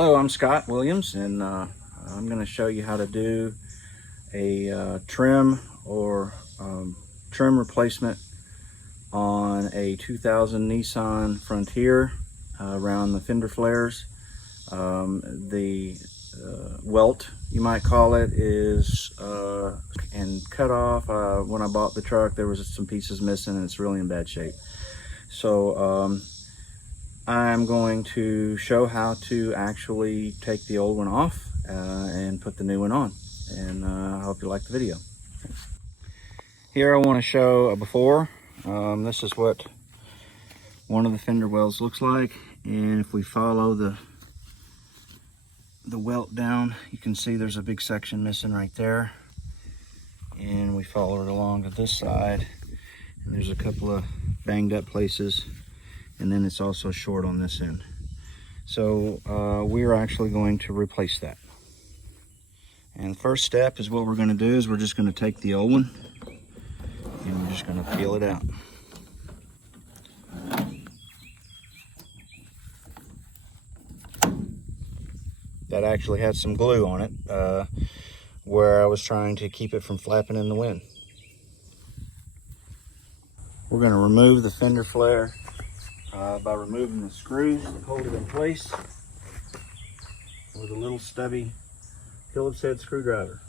Hello, I'm Scott Williams, and I'm going to show you how to do a trim or trim replacement on a 2000 Nissan Frontier around the fender flares. The welt, you might call it, is and cut off. When I bought the truck, there was some pieces missing and it's really in bad shape. So I'm going to show how to actually take the old one off and put the new one on, and I hope you like the video. Thanks. Here I want to show a before. This is what one of the fender wells looks like, and if we follow the welt down, you can see there's a big section missing right there, and we follow it along to this side, and there's a couple of banged up places, and then it's also short on this end. So we're actually going to replace that. And the first step is what we're going to do is we're just going to take the old one and we're just going to peel it out. That actually had some glue on it where I was trying to keep it from flapping in the wind. We're going to remove the fender flare by removing the screws that hold it in place with a little stubby Phillips head screwdriver.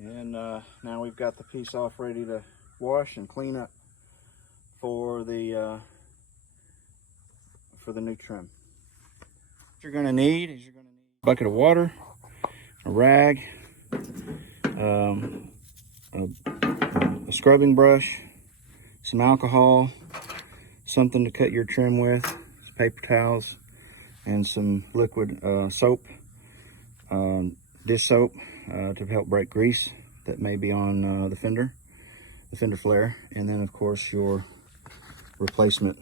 And now we've got the piece off ready to wash and clean up for the new trim. What you're going to need is a bucket of water, a rag, a scrubbing brush, some alcohol, something to cut your trim with, some paper towels, and some liquid soap, dish soap, to help break grease that may be on the fender flare, and then of course your replacement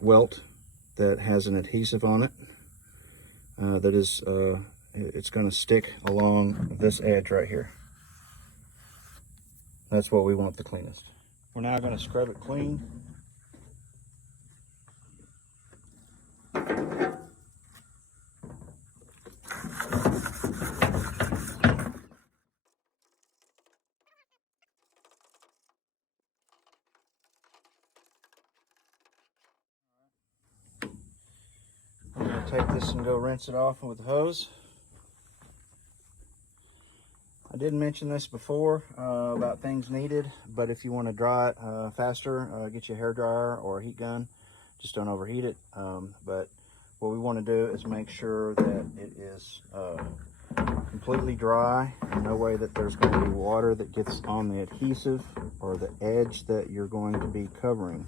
welt that has an adhesive on it that is it's going to stick along this edge right here. That's what we want the cleanest. We're now going to scrub it clean. I'm going to take this and go rinse it off with a hose. I did mention this before about things needed, but if you want to dry it faster, get you a hair dryer or a heat gun. Just don't overheat it. But what we want to do is make sure that it is completely dry. No way that there's going to be water that gets on the adhesive or the edge that you're going to be covering.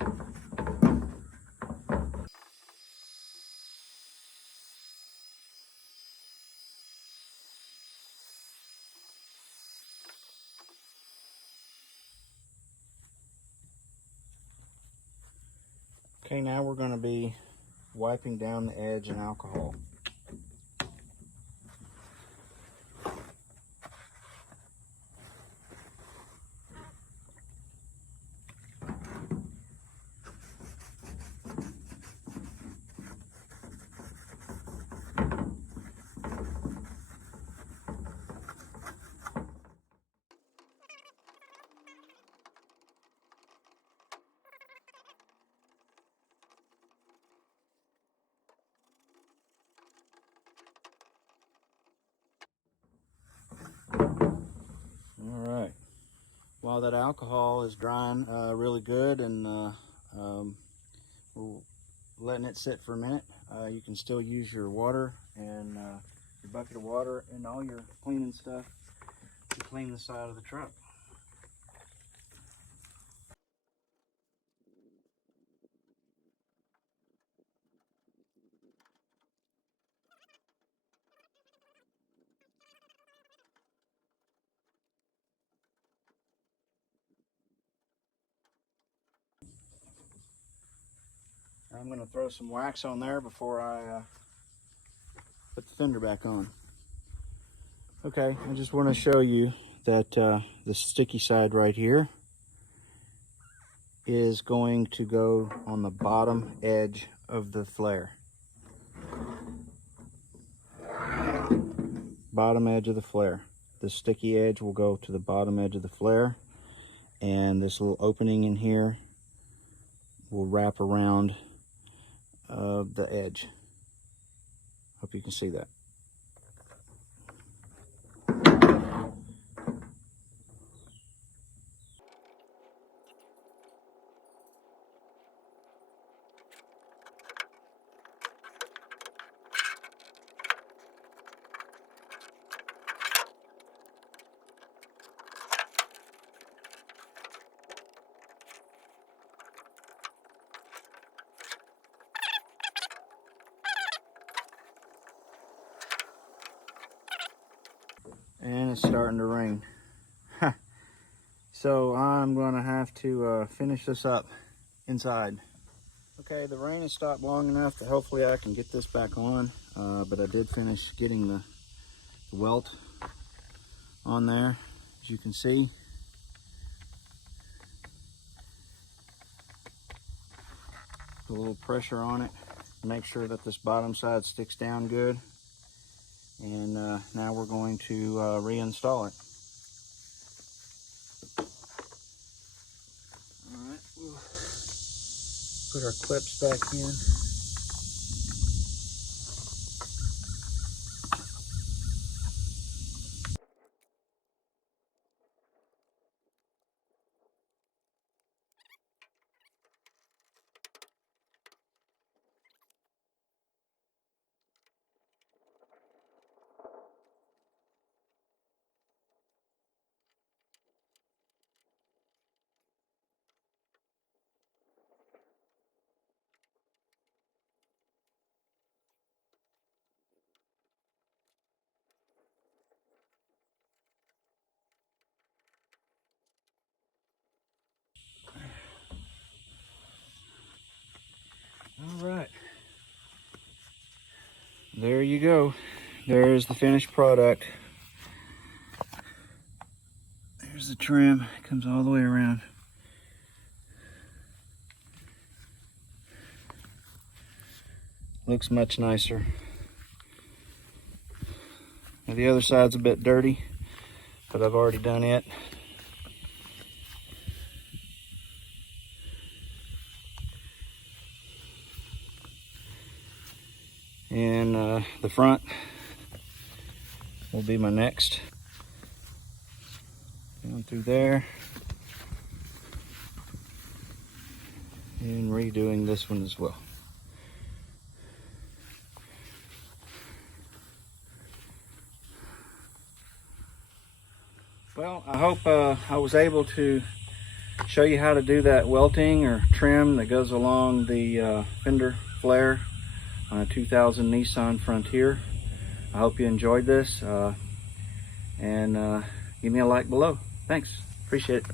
Okay, now we're going to be wiping down the edge in alcohol. All right. While that alcohol is drying really good and we're letting it sit for a minute, you can still use your water and your bucket of water and all your cleaning stuff to clean the side of the truck. I'm going to throw some wax on there before I put the fender back on. Okay, I just want to show you that the sticky side right here is going to go on the bottom edge of the flare. Bottom edge of the flare. The sticky edge will go to the bottom edge of the flare, and this little opening in here will wrap around the edge. Hope you can see that. And it's starting to rain. So I'm gonna have to finish this up inside. Okay, the rain has stopped long enough that hopefully I can get this back on, but I did finish getting the welt on there, as you can see. Put a little pressure on it to make sure that this bottom side sticks down good. And now we're going to reinstall it. All right, we'll put our clips back in. All right, there you go. There's the finished product. There's the trim, it comes all the way around. Looks much nicer. Now the other side's a bit dirty, but I've already done it. And the front will be my next. Down through there. And redoing this one as well. Well, I hope I was able to show you how to do that welting or trim that goes along the Fender Flare on a 2000 Nissan Frontier. I hope you enjoyed this, and give me a like below. Thanks, appreciate it.